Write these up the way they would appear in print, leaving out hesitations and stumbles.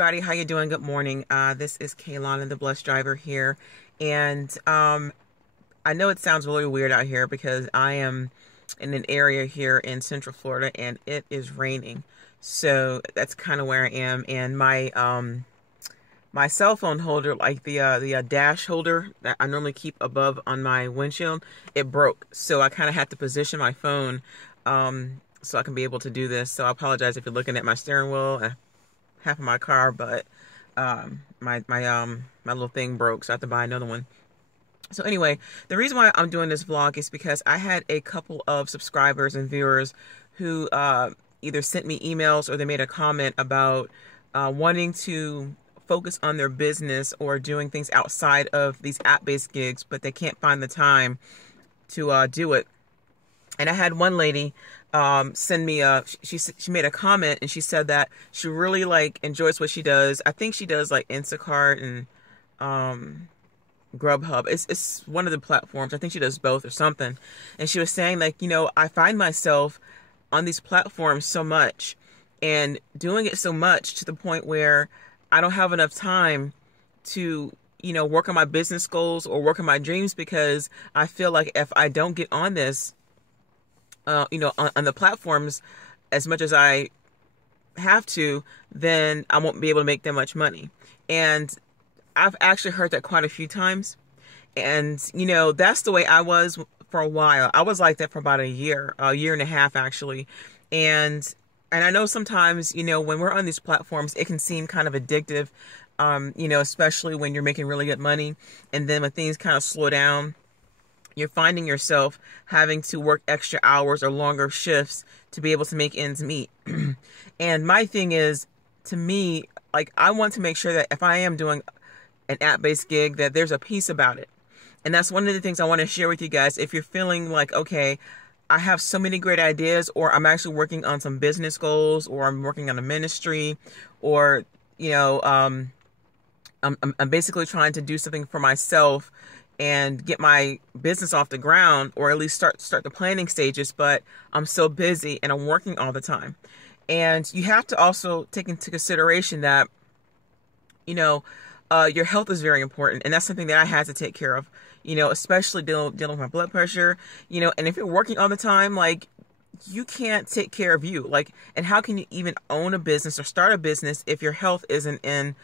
everybody, how you doing? Good morning. This is Kaylana, the bus driver here, and I know it sounds really weird out here because I am in an area here in Central Florida and it is raining. So that's kind of where I am, and my cell phone holder, like the dash holder that I normally keep above on my windshield, it broke. So I kind of had to position my phone so I can be able to do this. So I apologize if you're looking at my steering wheel, half of my car, but my little thing broke, so I have to buy another one. So anyway, the reason why I'm doing this vlog is because I had a couple of subscribers and viewers who either sent me emails or they made a comment about wanting to focus on their business or doing things outside of these app-based gigs, but they can't find the time to do it. And I had one lady send me she made a comment, and she said that she really enjoys what she does. I think she does like Instacart and Grubhub. It's one of the platforms. I think she does both or something. And she was saying I find myself on these platforms so much and doing it so much to the point where I don't have enough time to work on my business goals or work on my dreams, because I feel like if I don't get on this on the platforms as much as I have to, then I won't be able to make that much money. And I've actually heard that quite a few times. And, that's the way I was for a while. I was like that for about a year and a half, actually. And I know sometimes, when we're on these platforms, it can seem kind of addictive, especially when you're making really good money. And then when things kind of slow down, you're finding yourself having to work extra hours or longer shifts to be able to make ends meet. And my thing is, to me, I want to make sure that if I am doing an app-based gig, that there's a piece about it. And that's one of the things I want to share with you guys. If you're feeling like, okay, I have so many great ideas, or I'm actually working on some business goals, or I'm working on a ministry, or, I'm basically trying to do something for myself and get my business off the ground, or at least start the planning stages, but I'm so busy and I'm working all the time. And you have to also take into consideration that, your health is very important. And that's something that I had to take care of, especially dealing with my blood pressure, and if you're working all the time, you can't take care of you. And how can you even own a business or start a business if your health isn't in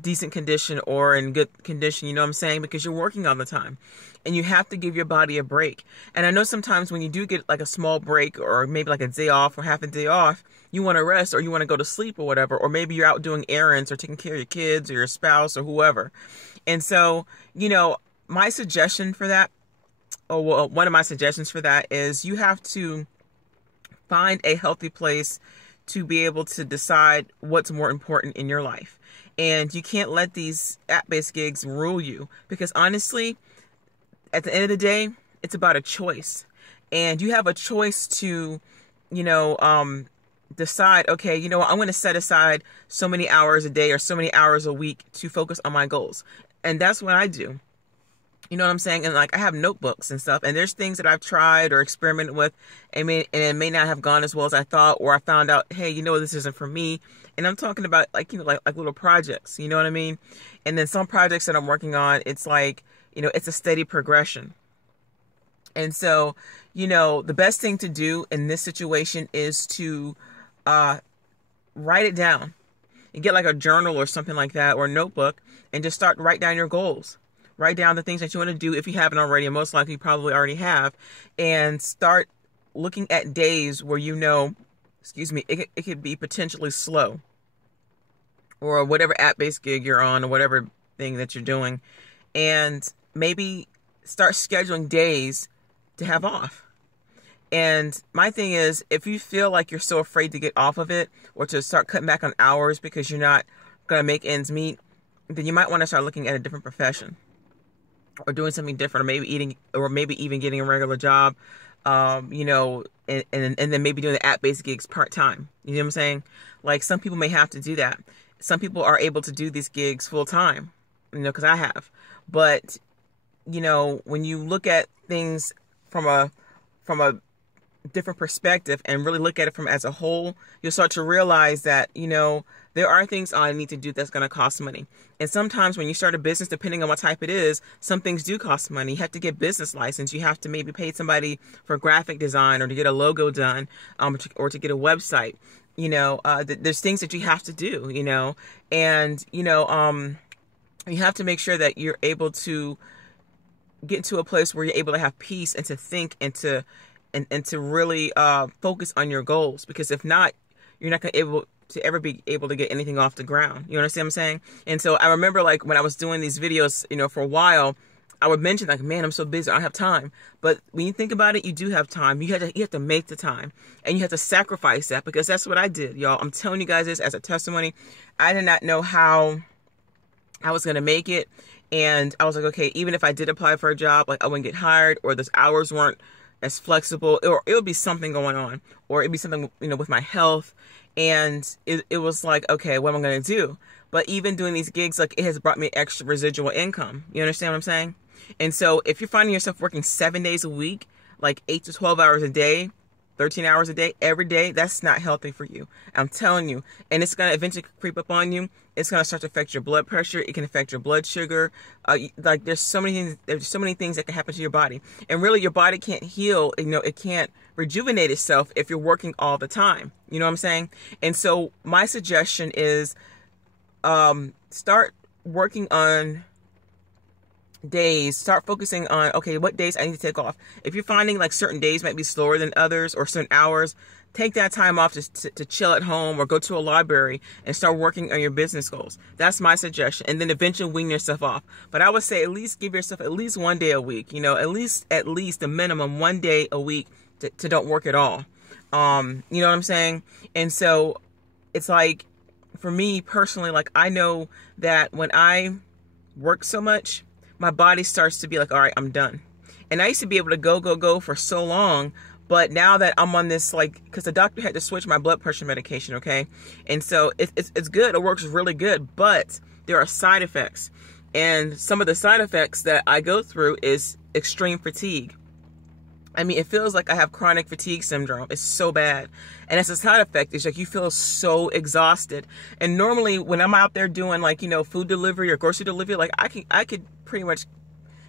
decent condition or in good condition? You know what I'm saying? Because you're working all the time and you have to give your body a break. And I know sometimes when you do get a small break, or maybe a day off or half a day off, you want to rest or you want to go to sleep or whatever, or maybe you're out doing errands or taking care of your kids or your spouse or whoever. And so, my suggestion for that, one of my suggestions for that is you have to find a healthy place to be able to decide what's more important in your life. And you can't let these app-based gigs rule you, because honestly, at the end of the day, it's about a choice. And you have a choice to, decide, okay, I'm going to set aside so many hours a day or so many hours a week to focus on my goals. And that's what I do. You know what I'm saying? And I have notebooks and stuff, and there's things that I've tried or experimented with, and it may not have gone as well as I thought, or I found out, hey, this isn't for me. And I'm talking about like little projects, you know what I mean? And then some projects that I'm working on, it's it's a steady progression. And so, the best thing to do in this situation is to write it down. You get a journal or something like that, or a notebook, and just write down your goals. Write down the things that you want to do if you haven't already, and most likely you probably already have, and start looking at days where it could be potentially slow, or whatever app-based gig you're on, or whatever thing that you're doing, and maybe start scheduling days to have off. And my thing is, if you feel like you're so afraid to get off of it, or to start cutting back on hours because you're not going to make ends meet, then you might want to start looking at a different profession, or doing something different, or maybe even getting a regular job, and then maybe doing the app-based gigs part-time. You know what I'm saying? Some people may have to do that. Some people are able to do these gigs full-time, because I have. But, when you look at things from a different perspective and really look at it from as a whole, you'll start to realize that, there are things I need to do that's going to cost money. And sometimes when you start a business, depending on what type it is, some things do cost money. You have to get business license. You have to maybe pay somebody for graphic design or to get a logo done, or to get a website. There's things that you have to do, and, you have to make sure that you're able to get into a place where you're able to have peace and to think and to really focus on your goals. Because if not, you're not going to ever be able to get anything off the ground. You understand what I'm saying? And so I remember, like, when I was doing these videos, for a while, I would mention, like, man, I'm so busy, I don't have time. But when you think about it, you do have time. You have to make the time, and you have to sacrifice that, because that's what I did, y'all. I'm telling you guys this as a testimony. I did not know how I was going to make it. And I was like, okay, even if I did apply for a job, like, I wouldn't get hired, or those hours weren't as flexible, or it would be something going on, or it'd be something, with my health. And it was like, okay, what am I going to do? But even doing these gigs, like, it has brought me extra residual income. You understand what I'm saying? And so if you're finding yourself working 7 days a week, like 8 to 12 hours a day, 13 hours a day, every day, that's not healthy for you. I'm telling you. And it's going to eventually creep up on you. It's going to start to affect your blood pressure. It can affect your blood sugar. Like, there's so many things that can happen to your body. And really, your body can't heal. It can't rejuvenate itself if you're working all the time. You know what I'm saying? And so my suggestion is, start working on days. Start focusing on, okay, what days I need to take off. If you're finding like certain days might be slower than others, or certain hours, take that time off to chill at home, or go to a library and start working on your business goals. That's my suggestion. And then eventually wean yourself off. But I would say at least give yourself at least 1 day a week, at least a minimum 1 day a week to don't work at all. You know what I'm saying? And so it's like, for me personally, like, I know that when I work so much, my body starts to be like, all right, I'm done. And I used to be able to go for so long, but now that I'm on this, like, because the doctor had to switch my blood pressure medication, okay? And so it's good, it works really good, but there are side effects. And some of the side effects that I go through is extreme fatigue. I mean, it feels like I have chronic fatigue syndrome. It's so bad. And as a side effect, it's like you feel so exhausted. And normally when I'm out there doing, like, food delivery or grocery delivery, like, I could pretty much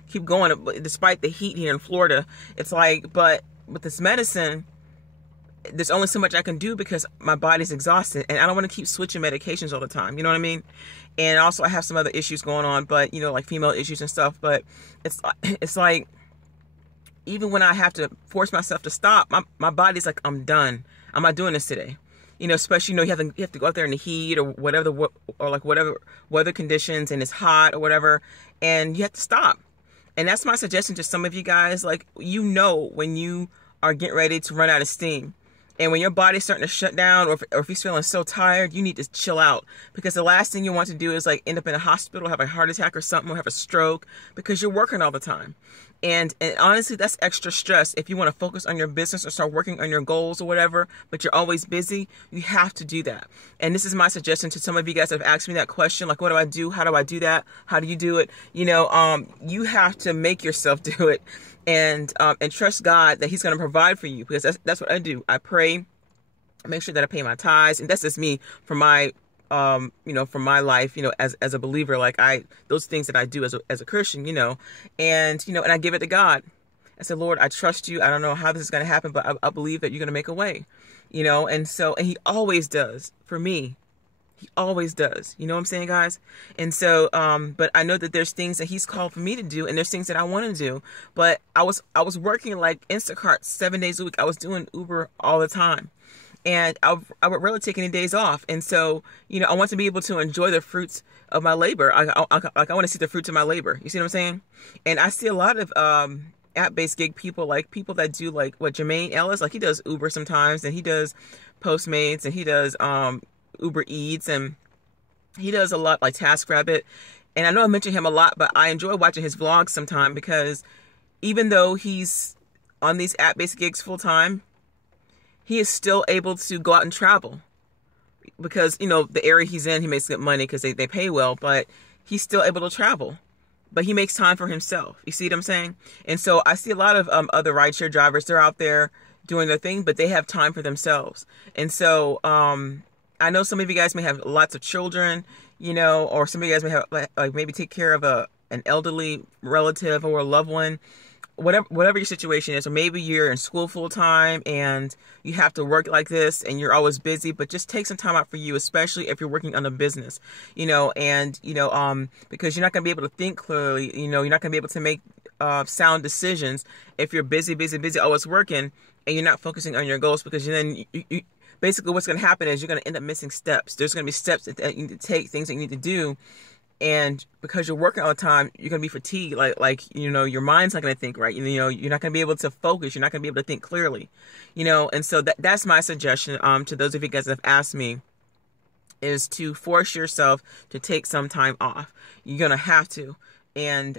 keep going despite the heat here in Florida. It's like, but with this medicine, there's only so much I can do because my body's exhausted, and I don't want to keep switching medications all the time. You know what I mean? And also I have some other issues going on, but, like female issues and stuff. But it's like, even when I have to force myself to stop, my body's like, I'm done. I'm not doing this today. Especially, you have to go out there in the heat or whatever, or like whatever weather conditions, and it's hot or whatever, and you have to stop. And that's my suggestion to some of you guys. Like, when you are getting ready to run out of steam, and when your body's starting to shut down, or if you're feeling so tired, you need to chill out, because the last thing you want to do is, like, end up in a hospital, have a heart attack or something, or have a stroke, because you're working all the time. And honestly, that's extra stress. If you want to focus on your business or start working on your goals or whatever, but you're always busy, you have to do that. And this is my suggestion to some of you guys that have asked me that question, like, what do I do? How do I do that? How do you do it? You have to make yourself do it, and trust God that He's going to provide for you, because that's what I do. I pray, make sure that I pay my tithes, and that's just me for my from my life, as a believer. Like, those things that I do as a Christian, and I give it to God. I said, Lord, I trust you. I don't know how this is going to happen, but I believe that you're going to make a way, and He always does for me. He always does. You know what I'm saying, guys? And so, but I know that there's things that He's called for me to do, and there's things that I want to do. But I was working like Instacart 7 days a week. I was doing Uber all the time. And I would really take any days off. And so, I want to be able to enjoy the fruits of my labor. I want to see the fruits of my labor. You see what I'm saying? And I see a lot of app-based gig people, like people that do, like, what Jermaine Ellis, like, he does Uber sometimes, and he does Postmates, and he does Uber Eats, and he does a lot like TaskRabbit. And I know I mention him a lot, but I enjoy watching his vlogs sometimes, because even though he's on these app-based gigs full-time, he is still able to go out and travel, because, the area he's in, he makes good money because they pay well, but he's still able to travel, but he makes time for himself. You see what I'm saying? And so I see a lot of other rideshare drivers. They're out there doing their thing, but they have time for themselves. And so, I know some of you guys may have lots of children, you know, or some of you guys may have like maybe take care of an elderly relative or a loved one, whatever your situation is, or maybe you're in school full time and you have to work like this and you're always busy, but just take some time out for you, especially if you're working on a business, you know, and, you know, because you're not going to be able to think clearly, you know, you're not going to be able to make sound decisions if you're busy, always working, and you're not focusing on your goals, because then you basically what's going to happen is you're going to end up missing steps. There's going to be steps that you need to take, things that you need to do. And because you're working all the time, you're going to be fatigued. Like, you know, your mind's not going to think right. You know, you're not going to be able to focus. You're not going to be able to think clearly, you know. And so that's my suggestion to those of you guys that have asked me, is to force yourself to take some time off. You're going to have to. And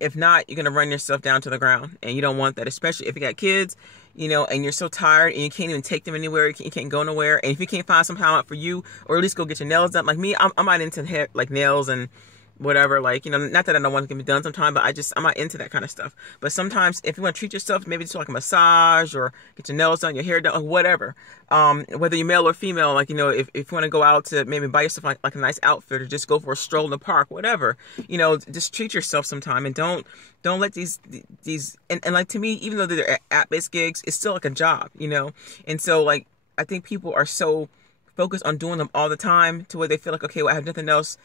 if not, you're going to run yourself down to the ground. And you don't want that, especially if you got kids, you know, and you're so tired and you can't even take them anywhere. You can't go nowhere. And if you can't find some time out for you, or at least go get your nails done. Like me, I'm not into hair, like nails and whatever. Like, you know, not that I don't want it to be done sometime, but I'm not into that kind of stuff. But sometimes if you want to treat yourself, maybe just like a massage or get your nails done, your hair done, or whatever. Whether you're male or female, like, you know, if you want to go out to maybe buy yourself like a nice outfit, or just go for a stroll in the park, whatever, you know, just treat yourself sometime, and don't let these and like, to me, even though they're app-based gigs, it's still like a job, you know. And so, like, I think people are so focused on doing them all the time to where they feel like, okay, well, I have nothing else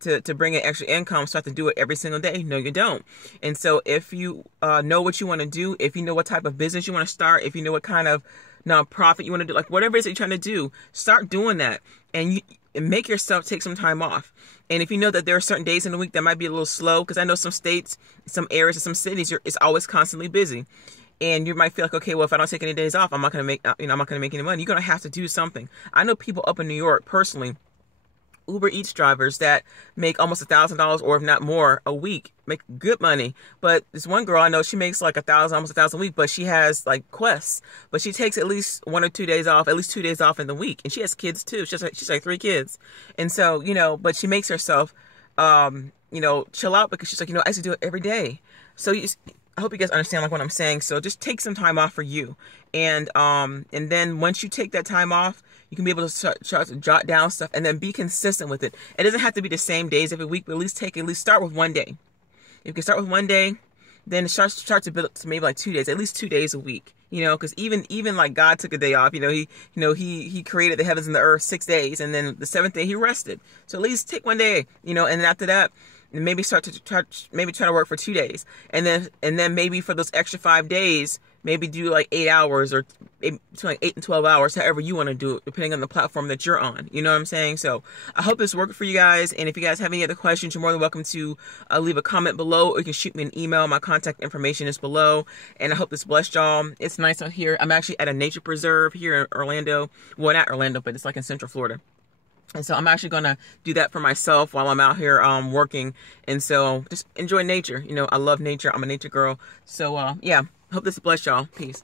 to bring in extra income, so I have to do it every single day. No, you don't. And so if you know what you want to do, if you know what type of business you want to start, if you know what kind of nonprofit you want to do, like whatever it is that you're trying to do, start doing that, and make yourself take some time off. And if you know that there are certain days in the week that might be a little slow, because I know some states, some areas, and some cities, it's always constantly busy. And you might feel like, okay, well, if I don't take any days off, I'm not going to make, I'm not going to make any money. You're going to have to do something. I know people up in New York, personally, Uber Eats drivers that make almost $1,000, or if not more, a week, make good money. But this one girl I know, she makes like $1,000, almost $1,000 a week, but she has like quests. But she takes at least 1 or 2 days off, at least 2 days off in the week, and she has kids too. She's like 3 kids, and so, you know, but she makes herself, you know, chill out, because she's like, you know, I used to do it every day. So I hope you guys understand like what I'm saying. So just take some time off for you, and then once you take that time off, you can be able to start to jot down stuff, and then be consistent with it. It doesn't have to be the same days every week, but at least start with 1 day. If you can start with 1 day, then start to build up to maybe like 2 days, at least 2 days a week. You know, because even like God took a day off. You know, he created the heavens and the earth 6 days, and then the 7th day he rested. So at least take 1 day. You know, and then after that, maybe try to work for 2 days, and then maybe for those extra 5 days, maybe do like 8 hours, or between like 8 and 12 hours, however you want to do it, depending on the platform that you're on. You know what I'm saying? So I hope this worked for you guys. And if you guys have any other questions, you're more than welcome to leave a comment below, or you can shoot me an email. My contact information is below. And I hope this blessed y'all. It's nice out here. I'm actually at a nature preserve here in Orlando. Well, not Orlando, but it's like in Central Florida. And so I'm actually going to do that for myself while I'm out here working. And so just enjoy nature. You know, I love nature. I'm a nature girl. So yeah, hope this bless y'all. Peace.